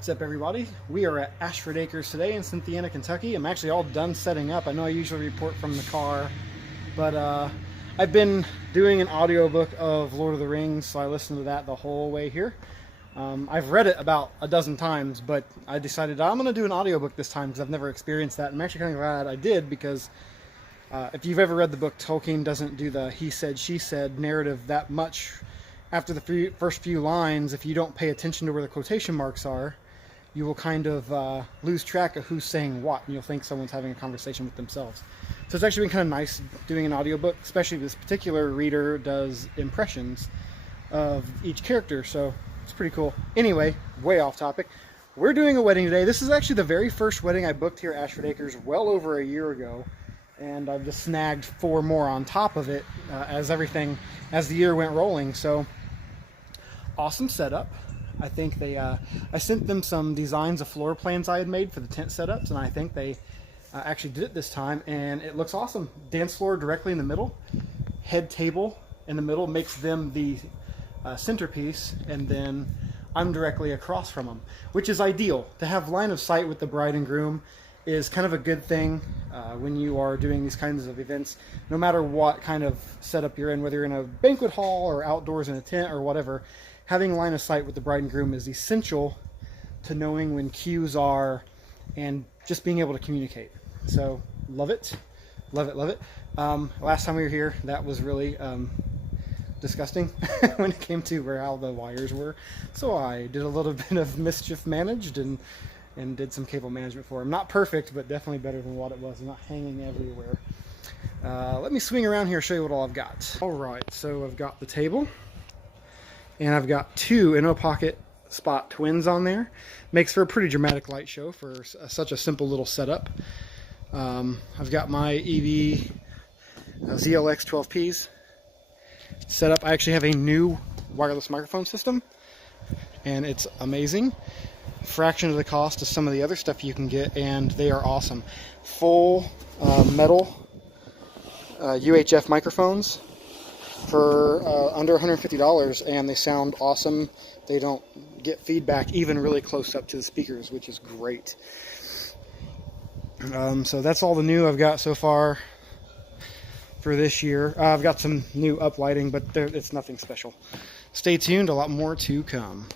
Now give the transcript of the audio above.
What's up, everybody? We are at Ashford Acres today in Cynthiana, Kentucky. I'm actually all done setting up. I know I usually report from the car, but I've been doing an audiobook of Lord of the Rings, so I listened to that the whole way here. I've read it about a dozen times, but I decided I'm going to do an audiobook this time because I've never experienced that. I'm actually kind of glad I did, because if you've ever read the book, Tolkien doesn't do the he said, she said narrative that much. After the first few lines, if you don't pay attention to where the quotation marks are, you will kind of lose track of who's saying what, and you'll think someone's having a conversation with themselves. So it's actually been kind of nice doing an audiobook, especially if this particular reader does impressions of each character, so it's pretty cool. Anyway, way off topic. We're doing a wedding today. This is actually the very first wedding I booked here at Ashford Acres well over a year ago, and I've just snagged 4 more on top of it as the year went rolling. So awesome setup. I think I sent them some designs of floor plans I had made for the tent setups, and I think they actually did it this time, and it looks awesome. Dance floor directly in the middle, head table in the middle makes them the centerpiece, and then I'm directly across from them, which is ideal. To have line of sight with the bride and groom is kind of a good thing when you are doing these kinds of events, no matter what kind of setup you're in, whether you're in a banquet hall or outdoors in a tent or whatever. Having line of sight with the bride and groom is essential to knowing when cues are and just being able to communicate. So love it, love it, love it. Last time we were here, that was really disgusting when it came to how the wires were. So I did a little bit of mischief managed and did some cable management for them. Not perfect, but definitely better than what it was. Not hanging everywhere. Let me swing around here and show you what all I've got. All right, so I've got the table. And I've got 2 InnoPocket Spot twins on there. Makes for a pretty dramatic light show for such a simple little setup. I've got my EV ZLX 12Ps set up. I actually have a new wireless microphone system, and it's amazing. Fraction of the cost of some of the other stuff you can get, and they are awesome. Full metal UHF microphones for under $150, and they sound awesome. They don't get feedback even really close up to the speakers, which is great. So that's all the new I've got so far for this year. I've got some new uplighting, but it's nothing special. Stay tuned, a lot more to come.